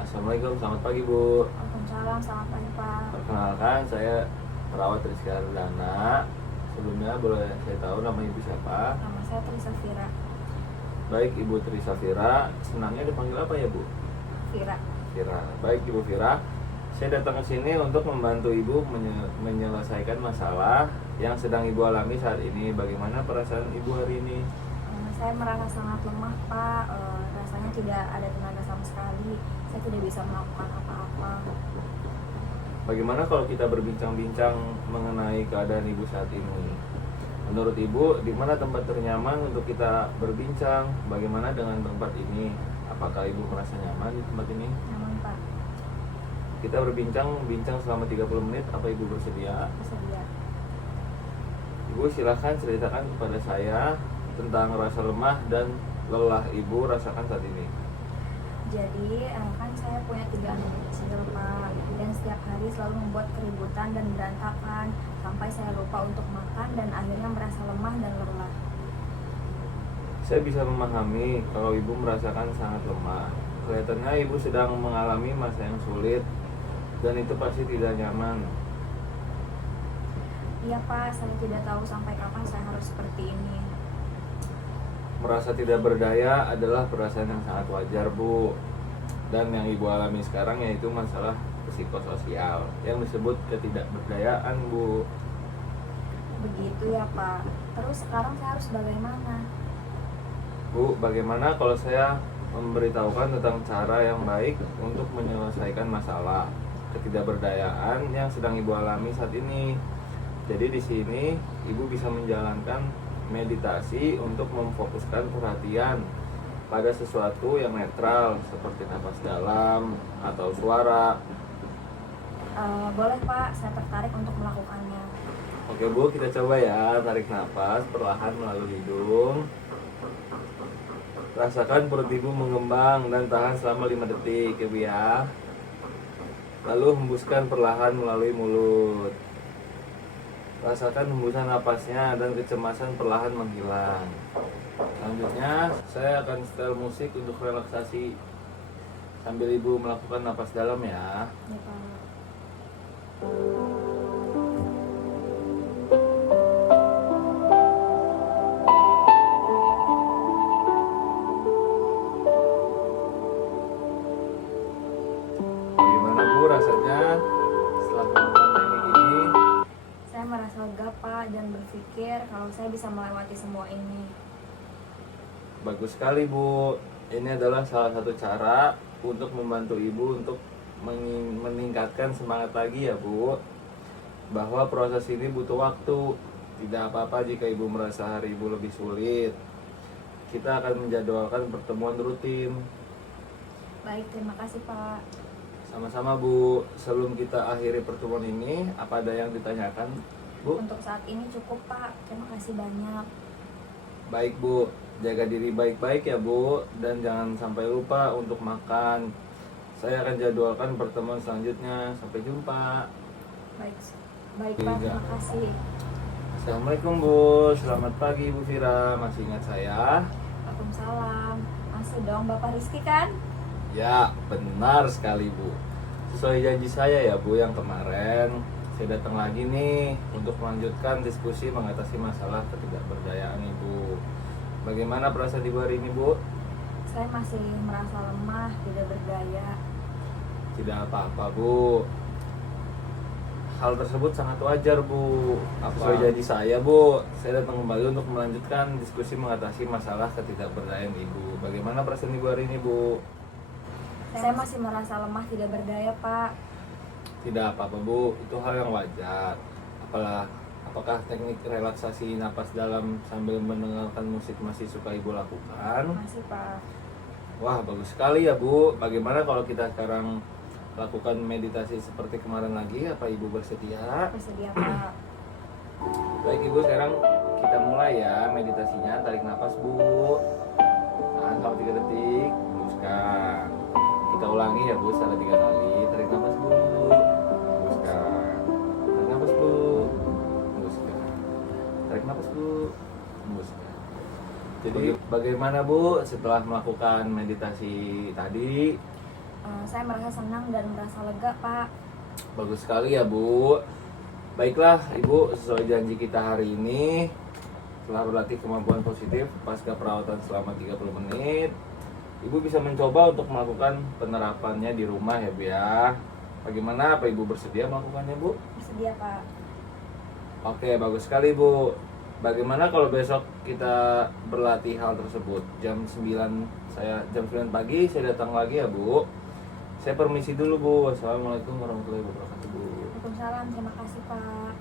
Assalamualaikum, selamat pagi Bu. Waalaikumsalam, selamat pagi Pak. Perkenalkan, saya perawat Rizky Ardana. Sebelumnya boleh saya tahu nama Ibu siapa? Nama saya Trisa Vira. Baik, Ibu Trisa Vira. Senangnya dipanggil apa ya Bu? Vira. Vira. Baik Ibu Vira, saya datang ke sini untuk membantu Ibu menyelesaikan masalah yang sedang Ibu alami saat ini. Bagaimana perasaan Ibu hari ini? Saya merasa sangat lemah Pak. Rasanya tidak ada tenaga sama sekali. Saya tidak bisa melakukan apa-apa. Bagaimana kalau kita berbincang-bincang mengenai keadaan Ibu saat ini? Menurut Ibu, di mana tempat ternyaman untuk kita berbincang? Bagaimana dengan tempat ini? Apakah Ibu merasa nyaman di tempat ini? Nyaman Pak. Kita berbincang selama 30 menit. Apa Ibu bersedia? Bersedia. Ibu silahkan ceritakan kepada saya tentang rasa lemah dan lelah Ibu rasakan saat ini. Jadi kan saya punya 3 anak kecil Pak, dan setiap hari selalu membuat keributan dan berantakan sampai saya lupa untuk makan dan akhirnya merasa lemah dan lelah. Saya bisa memahami kalau Ibu merasakan sangat lemah. Kelihatannya Ibu sedang mengalami masa yang sulit dan itu pasti tidak nyaman. Iya Pak, saya tidak tahu sampai kapan saya harus seperti ini. Merasa tidak berdaya adalah perasaan yang sangat wajar Bu. Dan yang Ibu alami sekarang yaitu masalah psikososial yang disebut ketidakberdayaan Bu. Begitu ya Pak. Terus sekarang saya harus bagaimana? Bu, bagaimana kalau saya memberitahukan tentang cara yang baik untuk menyelesaikan masalah ketidakberdayaan yang sedang Ibu alami saat ini? Jadi di sini Ibu bisa menjalankan meditasi untuk memfokuskan perhatian pada sesuatu yang netral seperti napas dalam atau suara. Boleh Pak, saya tertarik untuk melakukannya. Oke Bu, kita coba ya. Tarik napas perlahan melalui hidung. Rasakan perut Ibu mengembang dan tahan selama 5 detik ya Bu ya. Lalu hembuskan perlahan melalui mulut. Rasakan hembusan napasnya dan kecemasan perlahan menghilang. Selanjutnya, saya akan setel musik untuk relaksasi sambil Ibu melakukan napas dalam ya. Ya Pak. Bagaimana Bu rasanya setelah melakukan teknik ini? Saya merasa lega Pak dan berpikir kalau saya bisa melewati semua ini. Bagus sekali Bu. Ini adalah salah satu cara untuk membantu Ibu untuk meningkatkan semangat lagi ya Bu. Bahwa proses ini butuh waktu. Tidak apa-apa jika Ibu merasa hari Ibu lebih sulit. Kita akan menjadwalkan pertemuan rutin. Baik, terima kasih Pak. Sama-sama Bu. Sebelum kita akhiri pertemuan ini, apa ada yang ditanyakan Bu? Untuk saat ini cukup Pak, terima kasih banyak. Baik Bu, jaga diri baik-baik ya Bu. Dan jangan sampai lupa untuk makan. Saya akan jadwalkan pertemuan selanjutnya. Sampai jumpa. Baik, baik Pak, terima kasih. Assalamualaikum Bu, selamat pagi Bu Vira. Masih ingat saya? Waalaikumsalam. Masih dong Bapak Rizky kan? Ya, benar sekali Bu. Sesuai janji saya ya Bu yang kemarin, saya datang lagi nih untuk melanjutkan diskusi mengatasi masalah ketidakberdayaan Ibu. Bagaimana perasaan Ibu hari ini Bu? Saya masih merasa lemah, tidak berdaya. Tidak apa-apa Bu. Hal tersebut sangat wajar Bu. Sesuai janji saya Bu, saya datang kembali untuk melanjutkan diskusi mengatasi masalah ketidakberdayaan Ibu. Bagaimana perasaan Ibu hari ini Bu? Saya masih merasa lemah, tidak berdaya Pak. Tidak apa-apa Bu, itu hal yang wajar. Apakah teknik relaksasi napas dalam sambil mendengarkan musik masih suka Ibu lakukan? Masih Pak. Wah, bagus sekali ya Bu. Bagaimana kalau kita sekarang lakukan meditasi seperti kemarin lagi? Apa Ibu bersedia? Bersedia Pak. Baik Ibu, sekarang kita mulai ya meditasinya. Tarik napas Bu. Tahan selama 3 detik. Hembuskan. Kita ulangi ya Bu, secara 3 kali. Tarik napas Bu. Hembuskan. Tarik napas Bu. Hembuskan. Tarik napas Bu. Hembuskan. Jadi bagaimana Bu setelah melakukan meditasi tadi? saya merasa senang dan merasa lega, Pak. Bagus sekali ya Bu. Baiklah Ibu, sesuai janji kita hari ini, setelah berlatih kemampuan positif pasca perawatan selama 30 menit, Ibu bisa mencoba untuk melakukan penerapannya di rumah ya Bu ya. Bagaimana, apa Ibu bersedia melakukannya Bu? Bersedia, Pak. Oke, bagus sekali Bu. Bagaimana kalau besok kita berlatih hal tersebut? Jam 9 pagi saya datang lagi ya Bu. Saya permisi dulu Bu. Wassalamualaikum warahmatullahi wabarakatuh Bu. Waalaikumsalam, terima kasih, Pak.